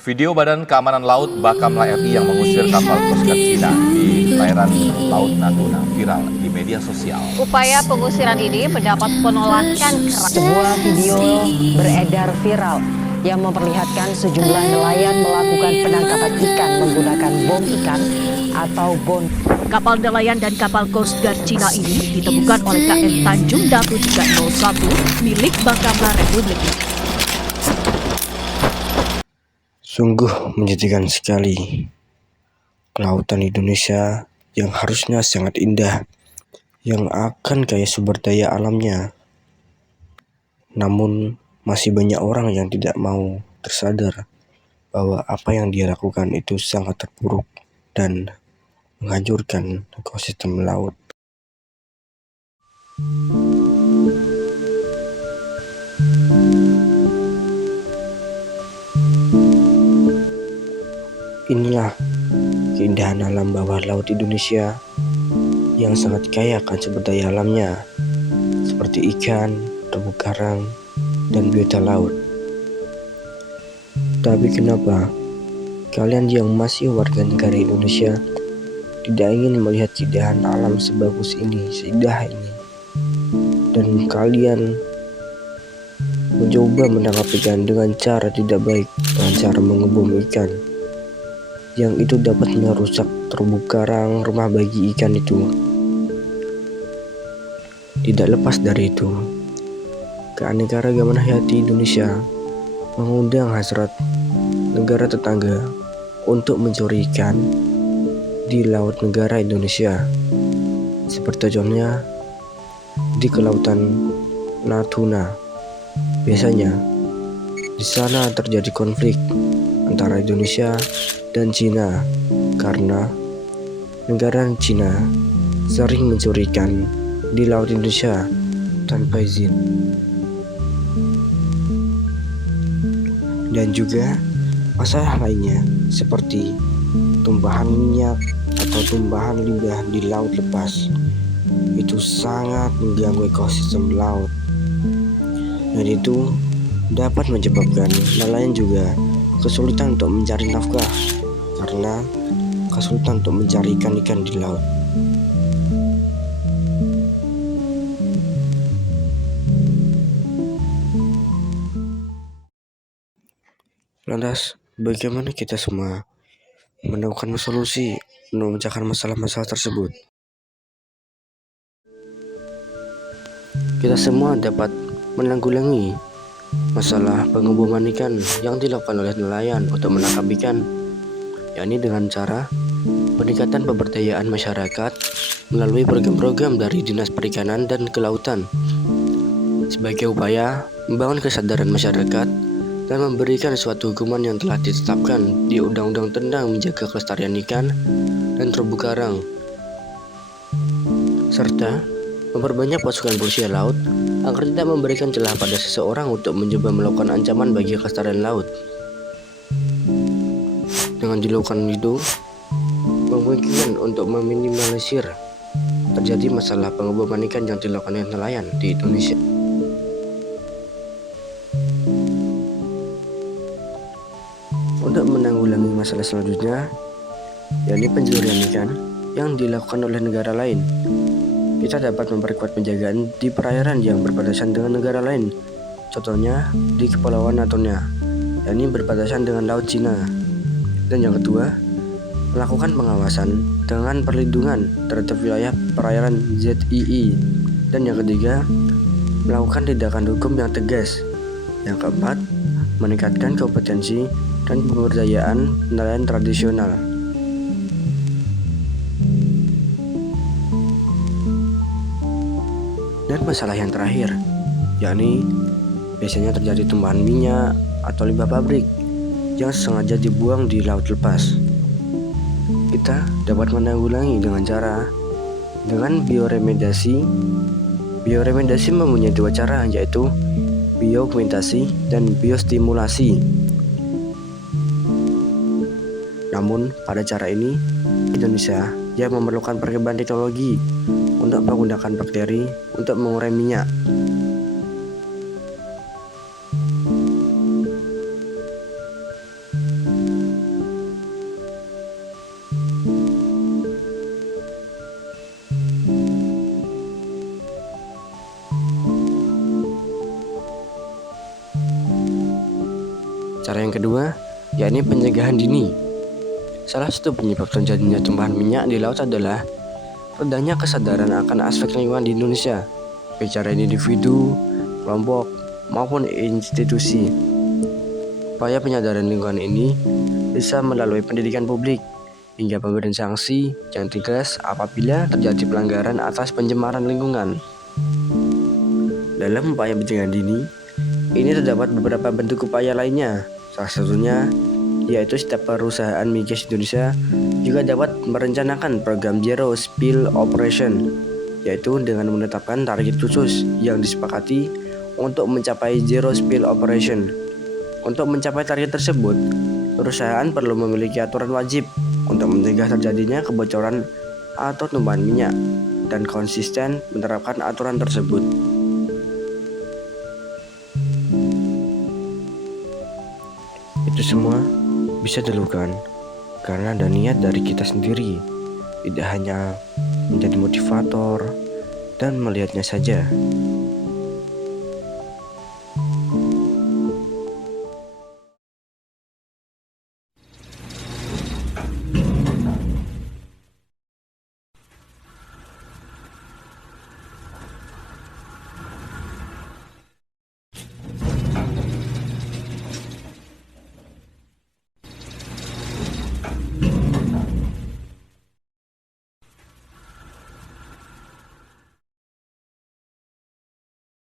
Video Badan Keamanan Laut Bakamla RI yang mengusir kapal Coast Guard Cina di perairan Laut Natuna viral di media sosial. Upaya pengusiran ini mendapat penolakan keras. Sebuah video beredar viral yang memperlihatkan sejumlah nelayan melakukan penangkapan ikan menggunakan bom ikan atau bon. Kapal nelayan dan kapal Coast Guard Cina ini ditemukan oleh KM Tanjung Datu 301 milik Bakamla Republik. Sungguh menyedihkan sekali. Kelautan Indonesia yang harusnya sangat indah, yang akan kaya sumber daya alamnya. Namun masih banyak orang yang tidak mau tersadar bahwa apa yang dia lakukan itu sangat terpuruk dan menghancurkan ekosistem laut. Inilah keindahan alam bawah laut Indonesia yang sangat kaya akan sumber daya alamnya, seperti ikan, terumbu karang, dan biota laut. Tapi kenapa kalian yang masih warga negara Indonesia tidak ingin melihat keindahan alam sebagus ini, seindah ini? Dan kalian mencoba menangkap ikan dengan cara tidak baik, dengan cara mengebom ikan, yang itu dapat merusak terumbu karang, rumah bagi ikan itu. Tidak lepas dari itu, keanekaragaman hayati Indonesia mengundang hasrat negara tetangga untuk mencuri ikan di laut negara Indonesia. Seperti contohnya di kelautan Natuna. Biasanya di sana terjadi konflik antara Indonesia dan Cina karena negara Cina sering mencuri ikan di laut Indonesia tanpa izin. Dan juga masalah lainnya seperti tumpahan minyak atau tumpahan limbah di laut lepas. Itu sangat mengganggu ekosistem laut. Dan itu dapat menyebabkan nelayan juga kesulitan untuk mencari nafkah karena kesulitan untuk mencari ikan-ikan di laut. Lantas, bagaimana kita semua menemukan solusi untuk memecahkan masalah-masalah tersebut? Kita semua dapat menanggulangi masalah pengeboman ikan yang dilakukan oleh nelayan untuk menangkap ikan, yakni dengan cara peningkatan pemberdayaan masyarakat melalui program-program dari Dinas Perikanan dan Kelautan sebagai upaya membangun kesadaran masyarakat dan memberikan suatu hukuman yang telah ditetapkan di Undang-Undang tentang menjaga kelestarian ikan dan terumbu karang, serta memperbanyak pasukan polisi laut agar tidak memberikan celah pada seseorang untuk mencoba melakukan ancaman bagi kelestarian laut. Dengan dilakukan itu, memungkinkan untuk meminimalisir terjadi masalah pengeboman ikan yang dilakukan oleh nelayan di Indonesia. Untuk menanggulangi masalah selanjutnya, yakni pencurian ikan yang dilakukan oleh negara lain, kita dapat memperkuat penjagaan di perairan yang berbatasan dengan negara lain. Contohnya di Kepulauan Natuna, yakni berbatasan dengan Laut Cina. Dan yang kedua, melakukan pengawasan dengan perlindungan terhadap wilayah perairan ZII. Dan yang ketiga, melakukan tindakan hukum yang tegas. Yang keempat, meningkatkan kompetensi dan pemberdayaan nelayan tradisional. Dan masalah yang terakhir, yakni biasanya terjadi tumpahan minyak atau limbah pabrik yang sengaja dibuang di laut lepas. Kita dapat menanggulangi dengan bioremediasi. Bioremediasi mempunyai dua cara, yaitu bioakuintasi dan biostimulasi. Namun pada cara ini, Indonesia yang memerlukan perkembangan teknologi untuk menggunakan bakteri untuk mengurai minyak. Cara yang kedua, yakni pencegahan dini. Salah satu penyebab terjadinya tumpahan minyak di laut adalah rendahnya kesadaran akan aspek lingkungan di Indonesia, baik secara individu, kelompok, maupun institusi. Upaya penyadaran lingkungan ini bisa melalui pendidikan publik hingga pemberian sanksi yang tegas apabila terjadi pelanggaran atas pencemaran lingkungan. Dalam upaya pencegahan dini, ini terdapat beberapa bentuk upaya lainnya. Salah satunya yaitu setiap perusahaan migas Indonesia juga dapat merencanakan program Zero Spill Operation, yaitu dengan menetapkan target khusus yang disepakati untuk mencapai Zero Spill Operation. Untuk mencapai target tersebut, perusahaan perlu memiliki aturan wajib untuk mencegah terjadinya kebocoran atau tumpahan minyak dan konsisten menerapkan aturan tersebut. Itu semua bisa dilakukan karena ada niat dari kita sendiri, tidak hanya menjadi motivator dan melihatnya saja.